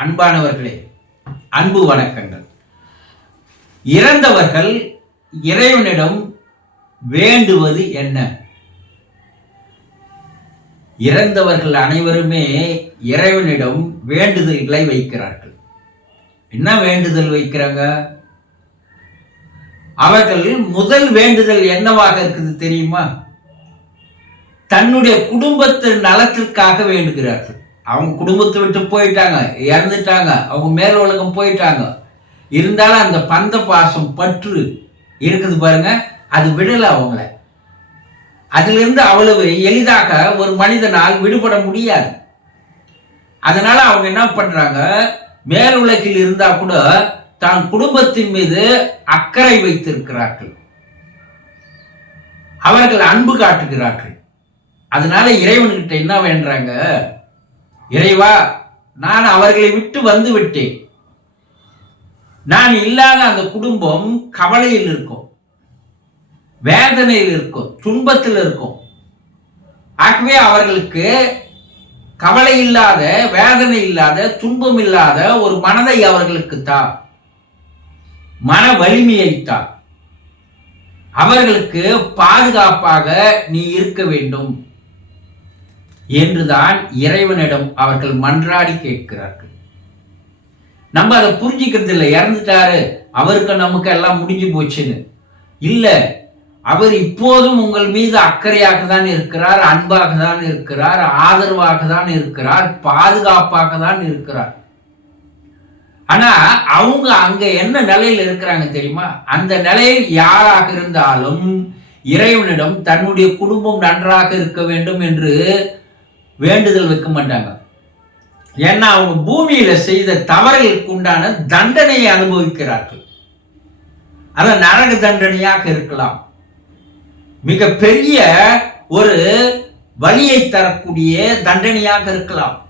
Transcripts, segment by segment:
அன்பானவர்களே அன்பு வணக்கங்கள். இறந்தவர்கள் இறைவனிடம் வேண்டுவது என்ன? இறந்தவர்கள் அனைவருமே இறைவனிடம் வேண்டுதல்களை வைக்கிறார்கள். என்ன வேண்டுதல் வைக்கிறாங்க? அவர்கள் முதல் வேண்டுதல் என்னவாக இருக்குது தெரியுமா? தன்னுடைய குடும்பத்து நலத்திற்காக வேண்டுகிறார்கள். அவங்க குடும்பத்தை விட்டு போயிட்டாங்க இறந்துட்டாங்க அவங்க மேல் உலகம் போயிட்டாங்க. இருந்தாலும் அந்த பந்த பாசம் பற்று இருக்குது பாருங்க அது விடலை அவங்கள. அதிலிருந்து அவ்வளவு எளிதாக ஒரு மனிதனால் விடுபட முடியாது. அதனால அவங்க என்ன பண்றாங்க மேல் உலகில் இருந்தா கூட தான் குடும்பத்தின் மீது அக்கறை வைத்திருக்கிறார்கள். அவர்கள் அன்பு காட்டுகிறார்கள். அதனால இறைவன்கிட்ட என்ன வேண்டாங்க இறைவா நான் அவர்களை விட்டு வந்து விட்டேன். நான் இல்லாத அந்த குடும்பம் கவலையில் இருக்கும் வேதனையில் இருக்கும் துன்பத்தில் இருக்கும். ஆகவே அவர்களுக்கு கவலை இல்லாத வேதனை இல்லாத துன்பம் இல்லாத ஒரு மனதை அவர்களுக்கு தா மன வலிமையை தா. அவர்களுக்கு பாதுகாப்பாக நீ இருக்க வேண்டும். என்றுதான் இறைவனிடம் அவர்கள் மன்றாடி கேட்கிறார்கள். நம்ம அதை புரிஞ்சுக்கிறது இல்லை. இறந்துட்டாரு. அவருக்கு நமக்கு எல்லாம் முடிஞ்சு போச்சுன்னு. இல்லை அவர் இப்போதும் உங்கள் மீது அக்கறையாக தான் இருக்கிறார் அன்பாக தான் இருக்கிறார் ஆதரவாக தான் இருக்கிறார் பாதுகாப்பாக தான் இருக்கிறார். ஆனா அவங்க அங்க என்ன நிலையில் இருக்கிறாங்க தெரியுமா? அந்த நிலையில் யாராக இருந்தாலும் இறைவனிடம் தன்னுடைய குடும்பம் நன்றாக இருக்க வேண்டும் என்று வேண்டுதல் வைக்க மாட்டாங்க ஏன்னா அவங்க பூமியில செய்த தவறுகளுக்கு உண்டான தண்டனையை அனுபவிக்கிறார்கள். அது நரக தண்டனையாக இருக்கலாம். மிக பெரிய ஒரு வழியை தரக்கூடிய தண்டனையாக இருக்கலாம்.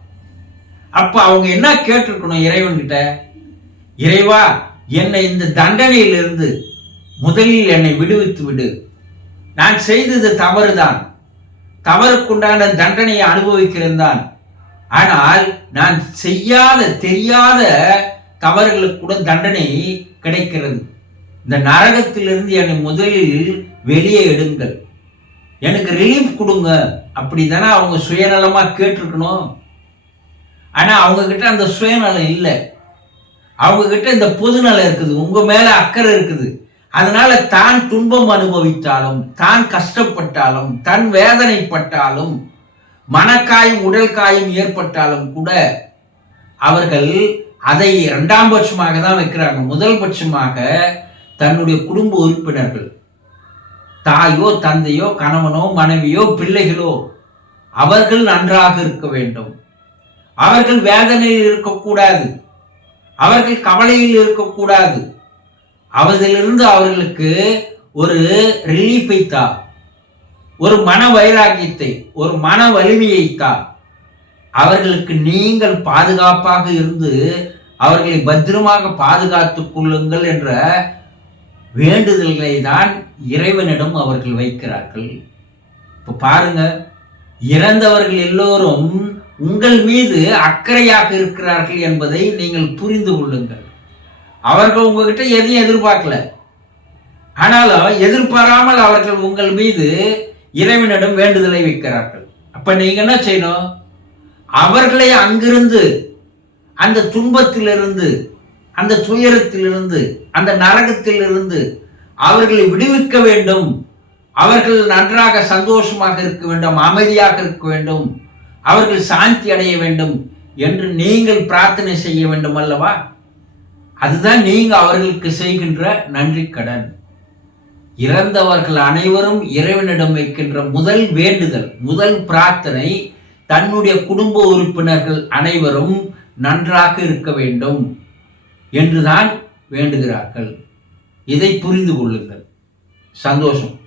அப்ப அவங்க என்ன கேட்டிருக்கணும் இறைவன்கிட்ட? இறைவா என்னை இந்த தண்டனையிலிருந்து முதலில் என்னை விடுவித்து விடு. நான் செய்தது தவறுதான். தவறுக்குண்டான தண்டனையை அனுபவிக்கிறந்தான் ஆனால் நான் செய்யாத தெரியாத தவறுகளுக்கு கூட தண்டனை கிடைக்கிறது. இந்த நரகத்திலிருந்து என்னை முதலில் வெளியே எடுங்கள். எனக்கு ரிலீஃப் கொடுங்க. அப்படி தானே அவங்க சுயநலமாக கேட்டிருக்கணும். ஆனால் அவங்கக்கிட்ட அந்த சுயநலம் இல்லை. அவங்கக்கிட்ட இந்த பொதுநலம் இருக்குது. உங்கள் மேலே அக்கறை இருக்குது. அதனால தான் துன்பம் அனுபவித்தாலும் தான் கஷ்டப்பட்டாலும் தன் வேதனைப்பட்டாலும் மனக்காயம் உடல் காயம் ஏற்பட்டாலும் கூட அவர்கள் அதை இரண்டாம் பட்சமாக தான் வைக்கிறாங்க. முதல் பட்சமாக தன்னுடைய குடும்ப உறுப்பினர்கள். தாயோ தந்தையோ கணவனோ மனைவியோ பிள்ளைகளோ அவர்கள் நன்றாக இருக்க வேண்டும். அவர்கள் வேதனையில் இருக்கக்கூடாது. அவர்கள் கவலையில் இருக்கக்கூடாது. அவதிலிருந்து அவர்களுக்கு ஒரு ரிலீஃபை தா. ஒரு மன வைராக்கியத்தை ஒரு மன வலிமையை தா. அவர்களுக்கு நீங்கள் பாதுகாப்பாக இருந்து அவர்களை பத்திரமாக பாதுகாத்துக் கொள்ளுங்கள் என்ற வேண்டுதல்களை தான் இறைவனிடம் அவர்கள் வைக்கிறார்கள். இப்போ பாருங்க இறந்தவர்கள் எல்லோரும் உங்கள் மீது அக்கறையாக இருக்கிறார்கள் என்பதை நீங்கள் புரிந்து கொள்ளுங்கள். அவர்கள் உங்ககிட்ட எதையும் எதிர்பார்க்கல. ஆனாலும் எதிர்பாராமல் அவர்கள் உங்கள் மீது இறைவனிடம் வேண்டுதலை வைக்கிறார்கள். அப்ப நீங்க என்ன செய்யணும்? அவர்களை அங்கிருந்து அந்த துன்பத்திலிருந்து அந்த துயரத்திலிருந்து அந்த நரகத்திலிருந்து அவர்களை விடுவிக்க வேண்டும். அவர்கள் நன்றாக சந்தோஷமாக இருக்க வேண்டும் அமைதியாக இருக்க வேண்டும் அவர்கள் சாந்தி அடைய வேண்டும் என்று நீங்கள் பிரார்த்தனை செய்ய வேண்டும் அல்லவா? அதுதான் நீங்க அவர்களுக்கு செய்கின்ற நன்றி கடன். இறந்தவர்கள் அனைவரும் இறைவனிடம் வைக்கின்ற முதல் வேண்டுதல் முதல் பிரார்த்தனை தன்னுடைய குடும்ப உறுப்பினர்கள் அனைவரும் நன்றாக இருக்க வேண்டும் என்றுதான் வேண்டுகிறார்கள். இதை புரிந்து கொள்ளுங்கள். சந்தோஷம்.